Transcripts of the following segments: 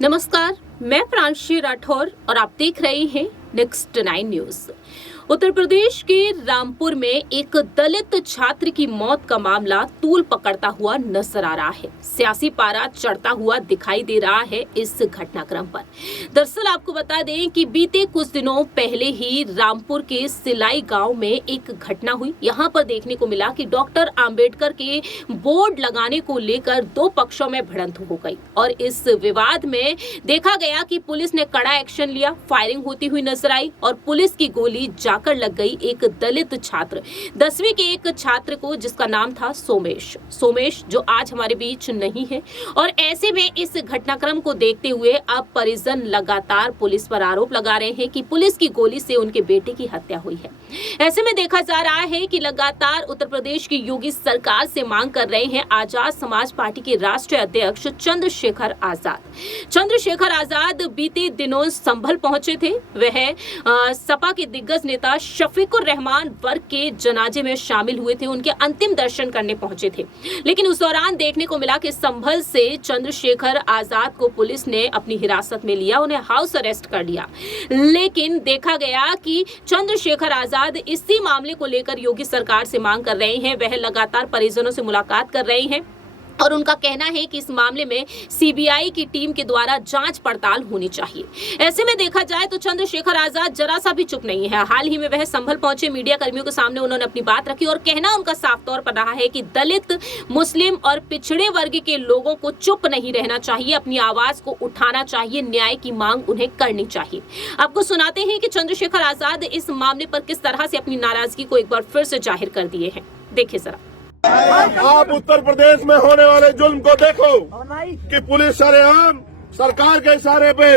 नमस्कार, मैं प्रांशी राठौर और आप देख रहे हैं नेक्स्ट 9 न्यूज। उत्तर प्रदेश के रामपुर में एक दलित छात्र की मौत का मामला तूल पकड़ता हुआ नजर आ रहा है। सियासी पारा चढ़ता हुआ दिखाई दे रहा है इस घटनाक्रम पर। दरअसल आपको बता दें कि बीते कुछ दिनों पहले ही रामपुर के सिलाई गांव में एक घटना हुई। यहां पर देखने को मिला कि डॉक्टर आंबेडकर के बोर्ड लगाने को लेकर दो पक्षों में भिड़ंत हो गई और इस विवाद में देखा गया कि पुलिस ने कड़ा एक्शन लिया, फायरिंग होती हुई नजर आई और पुलिस की गोली जाकर लग गई एक दलित छात्र 10वीं के एक छात्र को, जिसका नाम था सोमेश, जो आज हमारे बीच नहीं है। और ऐसे में इस घटनाक्रम को देखते हुए अब परिजन लगातार पुलिस पर आरोप लगा रहे हैं कि पुलिस की गोली से उनके बेटे की हत्या हुई है। ऐसे में देखा जा रहा है कि लगातार उत्तर प्रदेश की योगी सरकार से मांग कर रहे हैं आजाद समाज पार्टी के राष्ट्रीय अध्यक्ष चंद्रशेखर आजाद बीते दिनों संभल पहुंचे थे। वह सपा के दिग्गज नेता शफीकुर रहमान वर्ग के जनाजे में शामिल हुए थे, उनके अंतिम दर्शन करने पहुंचे थे। लेकिन उस दौरान देखने को मिला कि संभल से चंद्रशेखर आजाद को पुलिस ने अपनी हिरासत में लिया, उन्हें हाउस अरेस्ट कर लिया। लेकिन देखा गया कि चंद्रशेखर आजाद इसी मामले को लेकर योगी सरकार से मांग कर रहे हैं। वह लगातार परिजनों से मुलाकात कर रहे हैं और उनका कहना है कि इस मामले में सीबीआई की टीम के द्वारा जांच पड़ताल होनी चाहिए। ऐसे में देखा जाए तो चंद्रशेखर आजाद जरा सा भी चुप नहीं है। हाल ही में वह संभल पहुंचे, मीडिया कर्मियों के सामने उन्होंने अपनी बात रखी और कहना उनका साफ तौर पर रहा है कि दलित, मुस्लिम और पिछड़े वर्ग के लोगों को चुप नहीं रहना चाहिए, अपनी आवाज को उठाना चाहिए, न्याय की मांग उन्हें करनी चाहिए। आपको सुनाते हैं कि चंद्रशेखर आजाद इस मामले पर किस तरह से अपनी नाराजगी को एक बार फिर से जाहिर कर दिए हैं। देखिए जरा। आप उत्तर प्रदेश में होने वाले जुल्म को देखो कि पुलिस सरेआम सरकार के इशारे पे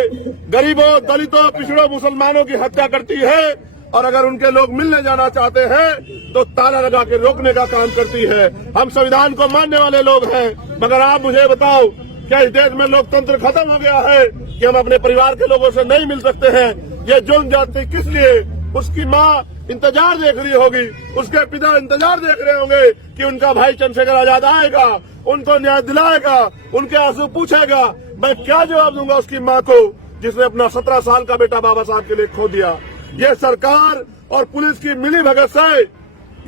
गरीबों, दलितों, पिछड़ों, मुसलमानों की हत्या करती है और अगर उनके लोग मिलने जाना चाहते हैं तो ताला लगा के रोकने का काम करती है। हम संविधान को मानने वाले लोग हैं, मगर आप मुझे बताओ, क्या इस देश में लोकतंत्र खत्म हो गया है कि हम अपने परिवार के लोगों से नहीं मिल सकते हैं? ये जुल्म जाती किस लिए? उसकी माँ इंतजार देख रही होगी, उसके पिता इंतजार देख रहे होंगे कि उनका भाई चंद्रशेखर आजाद आएगा, उनको न्याय दिलाएगा, उनके आंसू पूछेगा। मैं क्या जवाब दूंगा उसकी माँ को जिसने अपना 17 साल का बेटा बाबा साहब के लिए खो दिया? ये सरकार और पुलिस की मिली भगत से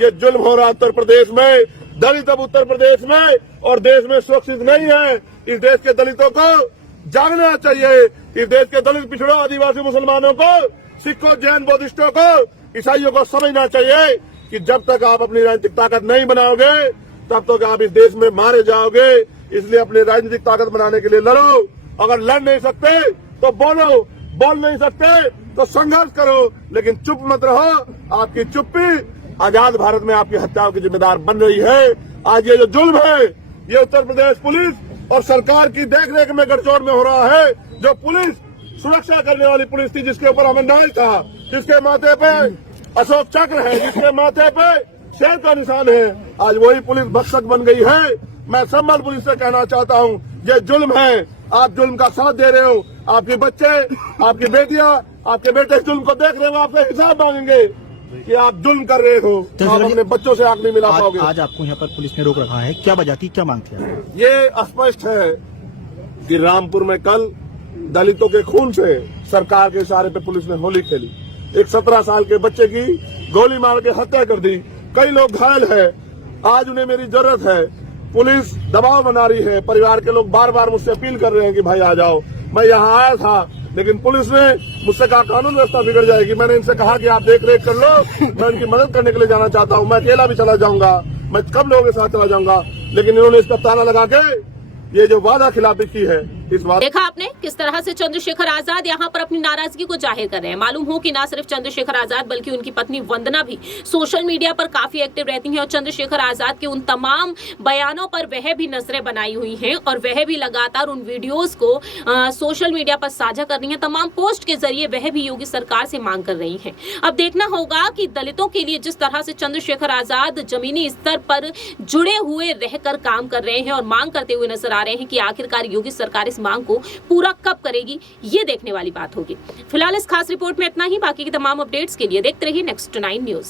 ये जुल्म हो रहा उत्तर प्रदेश में। दलित अब उत्तर प्रदेश में और देश में सुरक्षित नहीं है। इस देश के दलितों को जागना चाहिए। इस देश के दलित, पिछड़ों, आदिवासी, मुसलमानों को, सिखों, जैन, बौद्धिस्टों को, ईसाइयों को समझना चाहिए कि जब तक आप अपनी राजनीतिक ताकत नहीं बनाओगे तब तक आप इस देश में मारे जाओगे। इसलिए अपनी राजनीतिक ताकत बनाने के लिए लड़ो। अगर लड़ नहीं सकते तो बोलो, बोल नहीं सकते तो संघर्ष करो, लेकिन चुप मत रहो। आपकी चुप्पी आजाद भारत में आपकी हत्याओं की जिम्मेदार बन रही है। आज ये जो जुल्म है ये उत्तर प्रदेश पुलिस और सरकार की देखरेख में गठजोड़ में हो रहा है। जो पुलिस सुरक्षा करने वाली पुलिस थी, जिसके ऊपर हमें नाल था, जिसके माथे पे अशोक चक्र है, जिसके माथे पे शेर का निशान है, आज वही पुलिस भक्षक बन गई है। मैं संभल पुलिस से कहना चाहता हूँ, ये जुल्म है, आप जुल्म का साथ दे रहे हो। आपके बच्चे, आपकी बेटियां, आपके बेटे जुल्म को देख रहे हो, आपसे हिसाब मांगेंगे कि आप जुल्म कर रहे हो। आप अपने बच्चों से आंख नहीं मिला पाओगे। आज आपको यहाँ पर पुलिस ने रोक रखा है, क्या वजह थी, क्या मांग थी? ये स्पष्ट है कि रामपुर में कल दलितों के खून से सरकार के इशारे पे पुलिस ने होली खेली। एक 17 साल के बच्चे की गोली मार के हत्या कर दी। कई लोग घायल हैं। आज उन्हें मेरी जरूरत है। पुलिस दबाव बना रही है। परिवार के लोग बार बार मुझसे अपील कर रहे हैं कि भाई आ जाओ। मैं यहाँ आया था, लेकिन पुलिस ने मुझसे कहा कानून व्यवस्था बिगड़ जाएगी। मैंने इनसे कहा कि आप देख रेख कर लो, मैं उनकी मदद करने के लिए जाना चाहता हूँ। मैं अकेला भी चला जाऊंगा, मैं कम लोगों के साथ चला जाऊंगा, लेकिन इन्होंने इस पर ताला लगा के ये जो वादा खिलाफी की है, इस बात देखा आपने किस तरह से चंद्रशेखर आजाद यहाँ पर अपनी नाराजगी को जाहिर कर रहे हैं। मालूम हो कि ना सिर्फ चंद्रशेखर आजाद बल्कि उनकी पत्नी वंदना भी सोशल मीडिया पर काफी एक्टिव रहती हैं और चंद्रशेखर आजाद के उन तमाम बयानों पर वह भी नजरें बनाई हुई हैं और वह भी लगातार उन वीडियोस को सोशल मीडिया पर साझा कर रही हैं। तमाम पोस्ट के जरिए वह भी योगी सरकार से मांग कर रही हैं। अब देखना होगा कि दलितों के लिए जिस तरह से चंद्रशेखर आजाद जमीनी स्तर पर जुड़े हुए रहकर काम कर रहे हैं और मांग करते हुए नजर आ रहे हैं कि आखिरकार योगी सरकार इस मांग को पूरा कब करेगी, ये देखने वाली बात होगी। फिलहाल इस खास रिपोर्ट में इतना ही। बाकी की तमाम अपडेट्स के लिए देखते रहिए नेक्स्ट 9 न्यूज।